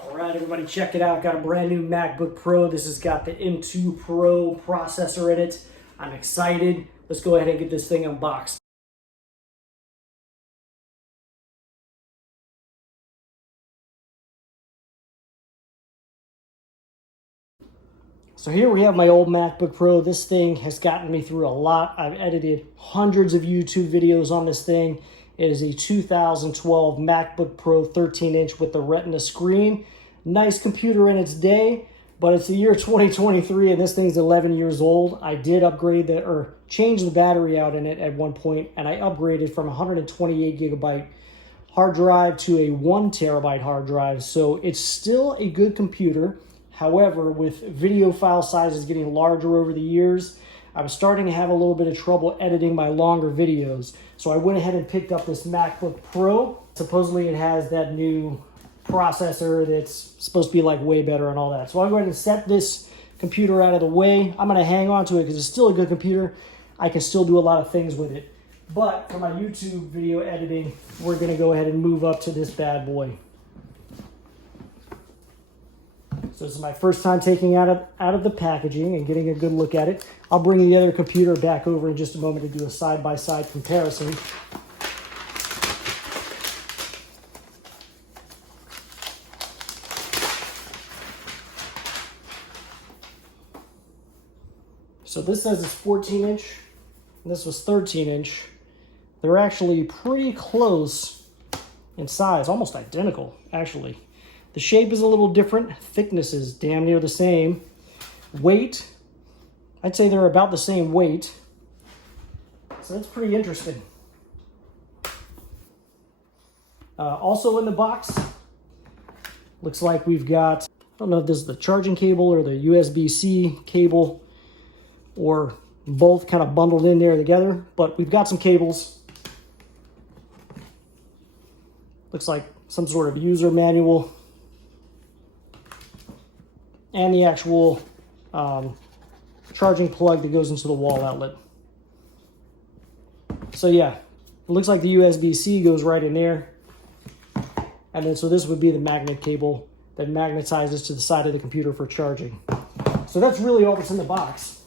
All right, everybody, check it out. Got a brand new MacBook Pro. This has got the M2 Pro processor in it. I'm excited. Let's go ahead and get this thing unboxed. So here we have my old MacBook Pro. This thing has gotten me through a lot. I've edited hundreds of YouTube videos on this thing. It is a 2012 MacBook Pro 13-inch with the Retina screen. Nice computer in its day, but it's the year 2023 and this thing's 11 years old. I did upgrade or change the battery out in it at one point, and I upgraded from 128 gigabyte hard drive to a 1 terabyte hard drive. So it's still a good computer. However, with video file sizes getting larger over the years, I was starting to have a little bit of trouble editing my longer videos. So I went ahead and picked up this MacBook Pro. Supposedly it has that new processor that's supposed to be like way better and all that. So I'll go ahead and set this computer out of the way. I'm gonna hang on to it because it's still a good computer. I can still do a lot of things with it. But for my YouTube video editing, we're gonna go ahead and move up to this bad boy. So this is my first time taking out of the packaging and getting a good look at it. I'll bring the other computer back over in just a moment to do a side-by-side comparison. So this says it's 14-inch, and this was 13-inch. They're actually pretty close in size, almost identical, actually. The shape is a little different. Thickness is damn near the same. Weight, I'd say they're about the same weight. So that's pretty interesting. Also in the box, looks like we've got, I don't know if this is the charging cable or the USB-C cable, or both kind of bundled in there together, but we've got some cables. Looks like some sort of user manual. And the actual charging plug that goes into the wall outlet. So yeah, it looks like the USB-C goes right in there. And then so this would be the magnet cable that magnetizes to the side of the computer for charging. So that's really all that's in the box.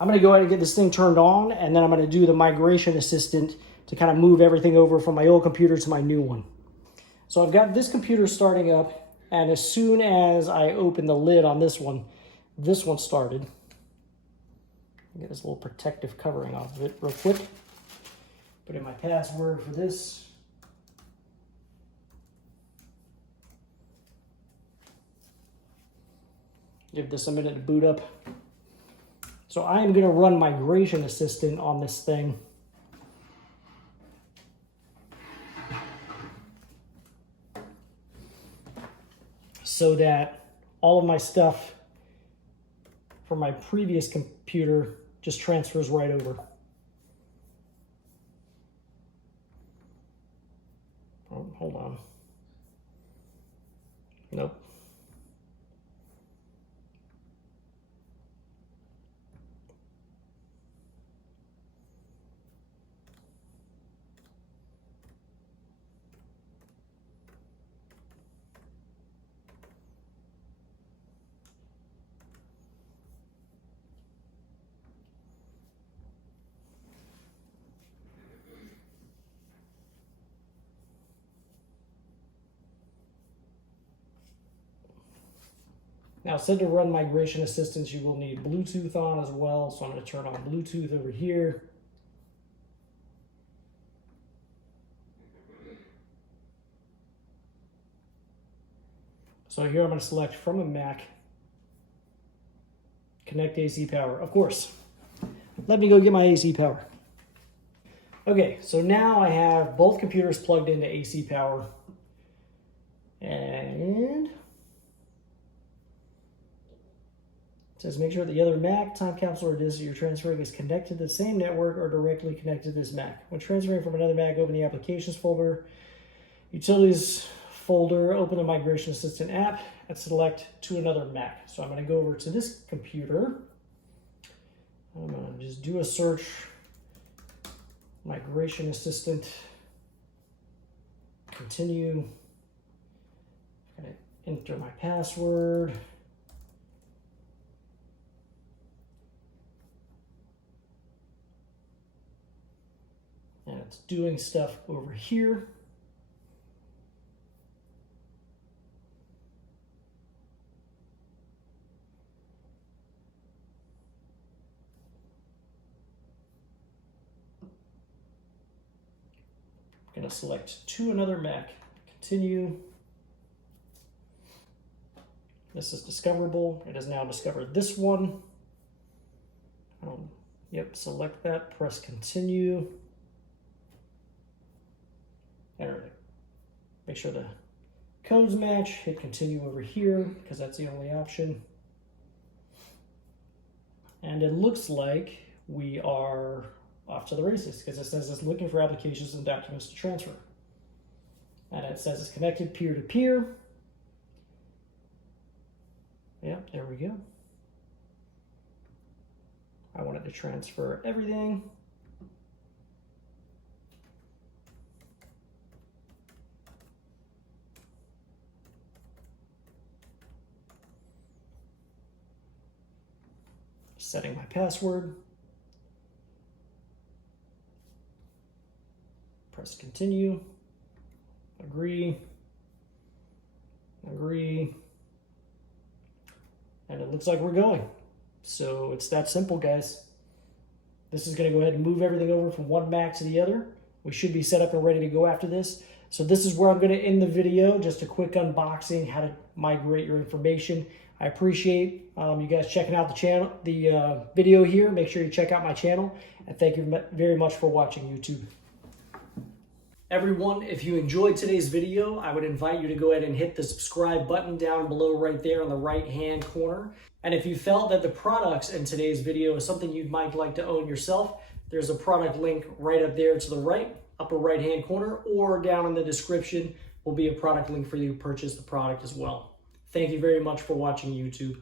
I'm gonna go ahead and get this thing turned on, and then I'm gonna do the migration assistant to kind of move everything over from my old computer to my new one. So I've got this computer starting up, and as soon as I open the lid on this one started. Get this little protective covering off of it real quick. Put in my password for this. Give this a minute to boot up. So I am going to run Migration Assistant on this thing. So that all of my stuff from my previous computer just transfers right over. Oh, hold on. Nope. Now, said to run Migration Assistance, you will need Bluetooth on as well. So I'm going to turn on Bluetooth over here. So here I'm going to select from a Mac, connect AC power. Of course, let me go get my AC power. Okay, so now I have both computers plugged into AC power. And it says make sure the other Mac, time capsule, or disk that you're transferring is connected to the same network or directly connected to this Mac. When transferring from another Mac, open the Applications folder, Utilities folder, open the Migration Assistant app, and select to another Mac. So I'm going to go over to this computer. I'm going to just do a search, Migration Assistant. continue. I'm gonna enter my password. And it's doing stuff over here. I'm going to select to another Mac. Continue. This is discoverable. It has now discovered this one. Yep, select that, press continue. Enter it. Make sure the codes match. Hit continue over here because that's the only option. And it looks like we are off to the races because it says it's looking for applications and documents to transfer. And it says it's connected peer-to-peer. Yep, there we go. I wanted to transfer everything. Setting my password. Press continue, agree, and it looks like we're going. So it's that simple, guys. This is going to go ahead and move everything over from one Mac to the other. We should be set up and ready to go after this. So this is where I'm going to end the video, just a quick unboxing, how to migrate your information. I appreciate you guys checking out the channel, the video here. Make sure you check out my channel, and thank you very much for watching YouTube. Everyone, if you enjoyed today's video, I would invite you to go ahead and hit the subscribe button down below right there on the right-hand corner. And if you felt that the products in today's video is something you might like to own yourself, there's a product link right up there to the right, upper right-hand corner, or down in the description will be a product link for you to purchase the product as well. Thank you very much for watching YouTube.